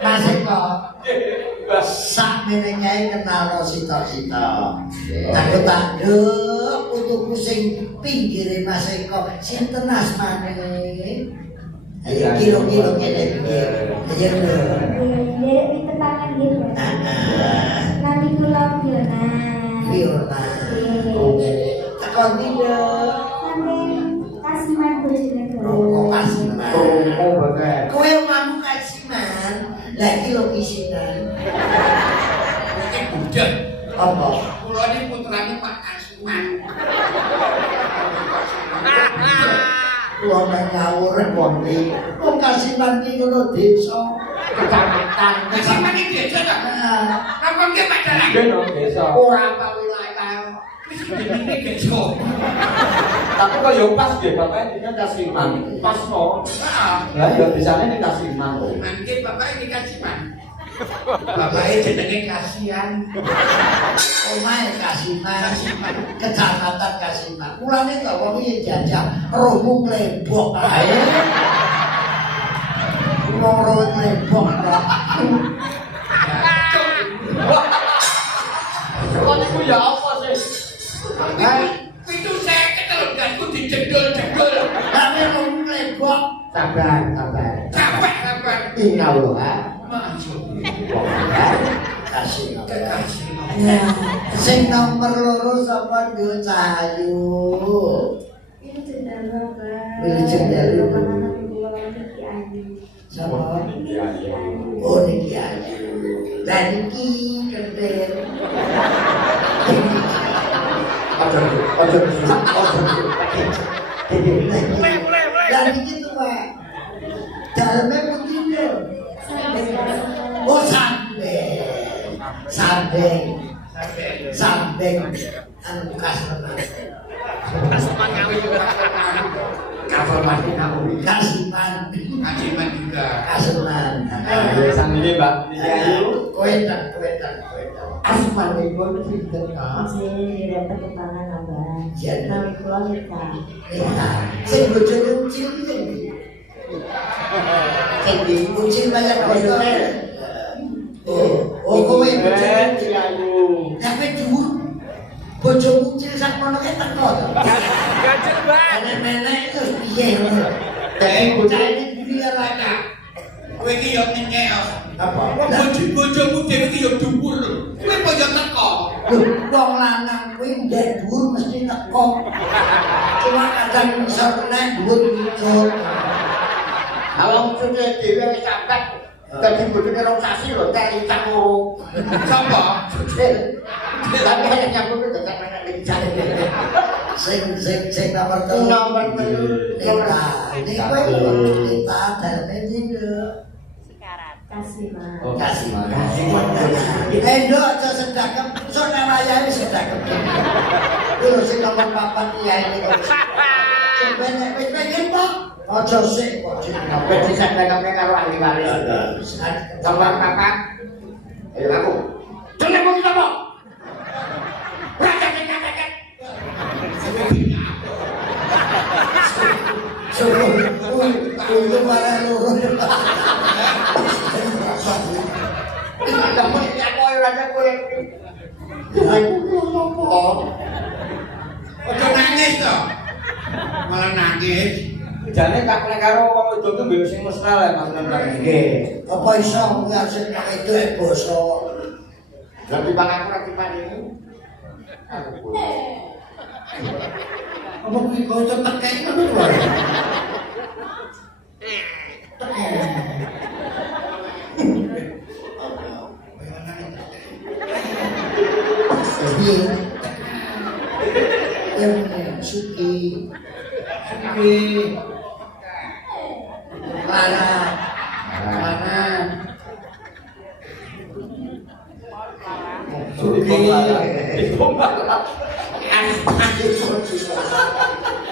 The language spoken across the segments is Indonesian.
Mas Eko. Sak menengae kenal sita-sita. Aku tak nduk putuku sing pinggire Mas Eko. Sinten asmane? Ayo kilo-kilo kene iki. Ayo lho. Nderek di tetangan nggih. Nanti kula Fiona. Fiona. Takon ndi lho. Kasiman Bojonegoro. Rokok Kasiman. Rokok banget. Kowe omahmu Kasiman. Lah iki lho kisinan. Iki budak. Apa? Kula iki putrane Pak Kasiman. Wong nang ngawur wong iki. Wong Kasiman iki ngono desa, kecamatan. Kasiman iki desa ta? Apa nggih Pak Dalang? Nggih desa. Ora apa wilayah. Ini desa. Tapi kok yo pas nggih Bapak ini Kasiman. Pas kok. Heeh. Lah yo desane ning Kasiman kok. Mangke Bapak ini Kasiman. Bapaknya jenenge Kasihan. Omahe Kasiman, kecamatan Kasiman. Mulane kok wong iki jajah rohmu klebok ae. Wong roh klebok kok. Kok niku ya apa sih? Itu saya ketelur gantung dijegel-jegel. Tapi rohmu klebok. Sabar. Sabar. Tinggal lho, ha. Masuk. Kasih. Kekasih. Sing nomor loro sapa Ndo Cahayu? Ini jendela, Pak. Ini jendela. Sama Sama. Oh niki Ayu. Lah niki kentir. Lah niki tuh Pak. Daleme putih lho. Oh sambeng anu bekas tenan. Kasiman juga. Kasiman. Sang ini Mbak. Koetan. Kasiman niku pinten ta? Jadi dapat ketangan Abang. Jadi. Kami kula nikah. Sing bojone ucil iki. Sing ucil banyak bojone. Oh kowe bojone Ayu. tapi dhuwur. Bojomu ucil sakmono ke teko to. Gajel, Mbak. Menek terus piye ngono. Dadi bocah iki diri ora. Kowe iki yo ngeos. Apa? Bojomu dhewe iki yo dhuwur. Kowe kok yo teko. Wong lanang kuwi ndek dhuwur mesti teko. Cuma kadang iso nek dhuwur muncul. Awang sudah dhewe wis sampe dadi bojone rong sasi lho tak icak loro. Sapa? Tapi hanya nyambut itu tak pernah icak. Sing nomor 3. Nomor 3. Kita daleme lho. Kasiman. Oh, Kasiman. Endo aja sedekap, sok nang wayahe sedekap. Kulo sing nomor 4 ya ini. Sing banyak wis pengen kok. Aja sik kok sampe disadekapke karo ahli waris. Nomor 4. Ayo aku. Jenengmu kita apa? Raja kakek. Untuk para loro. Kamu ini aku raja kulit. Ojo nangis to. Malah nangis. Jane tak lek karo wong wedok ku mbek sing mesra lah Mas Nandang. Nggih. Apa iso ngasil nang itu basa. Tapi bang aku ra tipani ini. Apa kuwi kok tekek ngono wae. Suki Lara Suki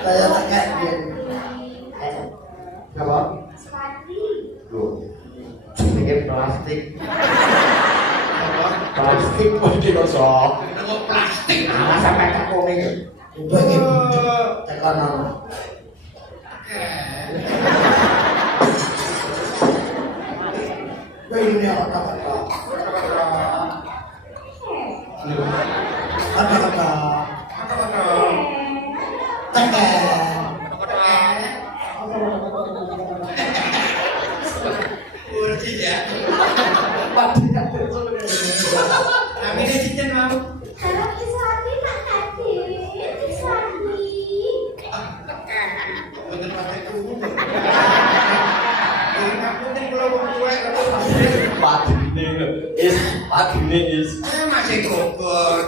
kayak tekek apa? Ini plastik. Plastik kok dikosok. Nang plastik. Nah, sampai teko iki. Bagi tekono. Ini kata-kata. Kata-kata. Tekan. Urut ya. Kami ini cincin mau. Kalau Iswati Pak Hadi, Iswati. Bener pakai kubu. Ini aku nih kalau mau cuek kalau Padine is masih gogot.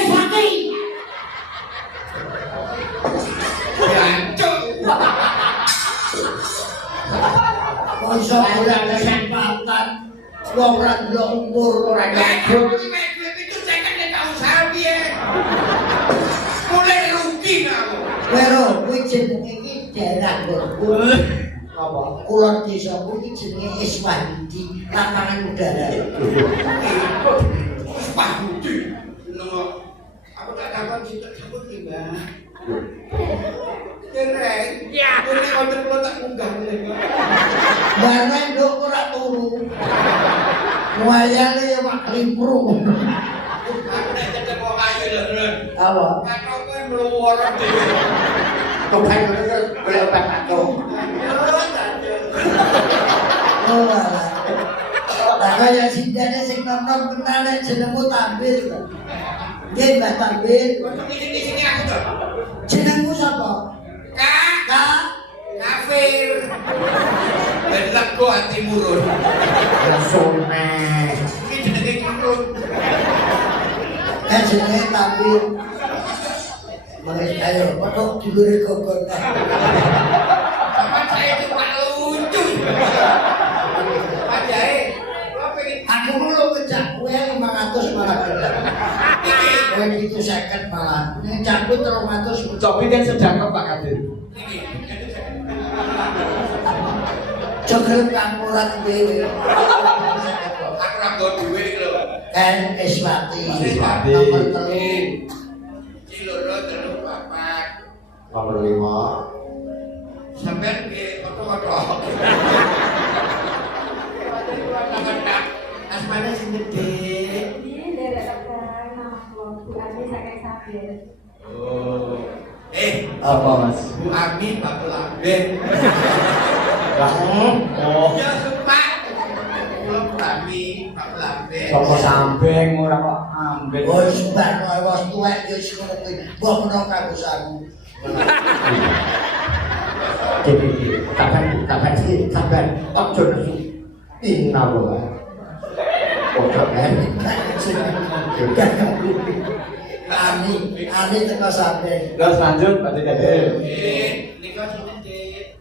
Swati. Jancuk. Masa ora kesempatan. Wong ora ndelok umur ora nyambut. Pero kuwi jenenge iki daerah Borgol. Apa? Kulon desa kuwi jenenge Iswandi, lapangan udara. Iswandi. Aku tak dapat disebut iki, Mbak. Kereng. Ya. Ini konten kula tak munggah ngene. Bareng nduk ora turu. Wayane wak limprung. Aku nek cedek kok ayu lho, Bro. Apa? Kakak kowe mluwara dhewe. Kepen boleh obat aku. Oh alah. Lah kaya sindane sing nom-nom kenal nek jenengmu Tampil. Nggih Mbak Tampil. Kok ini sini aku to. Jenengmu sapa? Kak. Kafir. Belak kok ati murun. Suneh. Iki jenenge kirun. Jenenge Tampil. Mangis ayo padha dulure gogon. Sama saya cuma lucu. Pak Jae, lo pengen Aku dulu ngejak kue 500 malah gelap. Kue itu 50 malah. Ini cabut 300. cobi kan sedang Pak Kadir. ini. Jogelem kampuran dhewe. Aku ra go duwe iki lho. Kan Iswati. Iswati. Nomor 3. Ciloro telu papat. Nomor 5. Sampai ke foto-foto. Asmane sing gede. Ini dari sekarang nama Bu Adi saking Sabir. Oh. Apa Mas? Bu Ami Bapak Lamben. Oh, Ya sumpah. Belum Ami Bapak Lamben. sapa sambeng ora kok ambil. Oh, sumpah no wis tuwek ya wis ngono kuwi. Mbok menawa kagusanmu. Kapan ojo nesu. Inna wae. Ojo Ani teko sampe. Terus lanjut Pak Kadir. Nika sini Dik.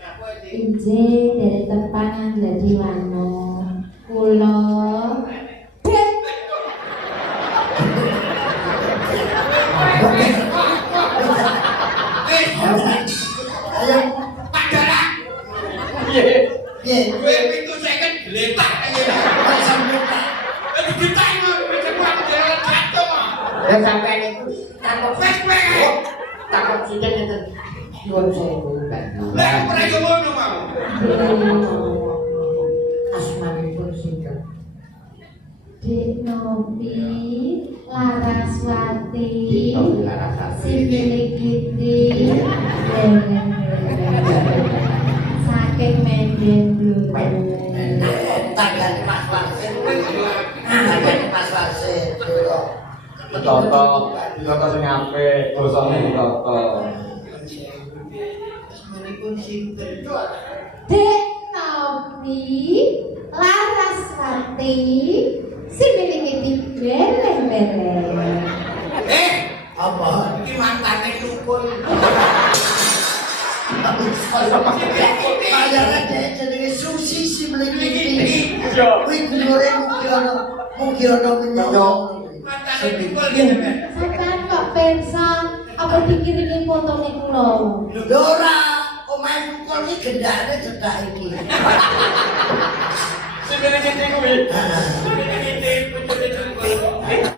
Apa Dik? Inje dari tepangan dari wano. Kulo. Dek. Ayo, Pak Dara. Piye? piye? Gue pintu second geletak aja. Kok sampe tak? Geletak ngono pintu aku jalan jatuh. Ya sampean itu takut Flashback. takut sidan itu. Nyuwun sewu kan. Lah aku ora yo ngono mau. Asmanipun sinten? Dek Novi, Laraswati, Novi Laraswati. si milik Kiti, saking Menden dulu. Tangan Mas Warsin. Tangan Mas Warsin. Toto sing apik, bosone Toto. Asmanipun sinten? Dek Novi, Laraswati, si milik Kiti, beleng-beleng. Apa? Iki mantane tukul. Kayaknya dia jenenge Susi si meliki. Yo. Kuwi dulure mugi ana menyok. Mantane tukul gitu kan. Sampean kok pensa apa dikirimi fotone kula? Dora, omahe kok iki gendane cedak iki. Sing ngene iki kuwi. Ah. Ini pucuk tukul.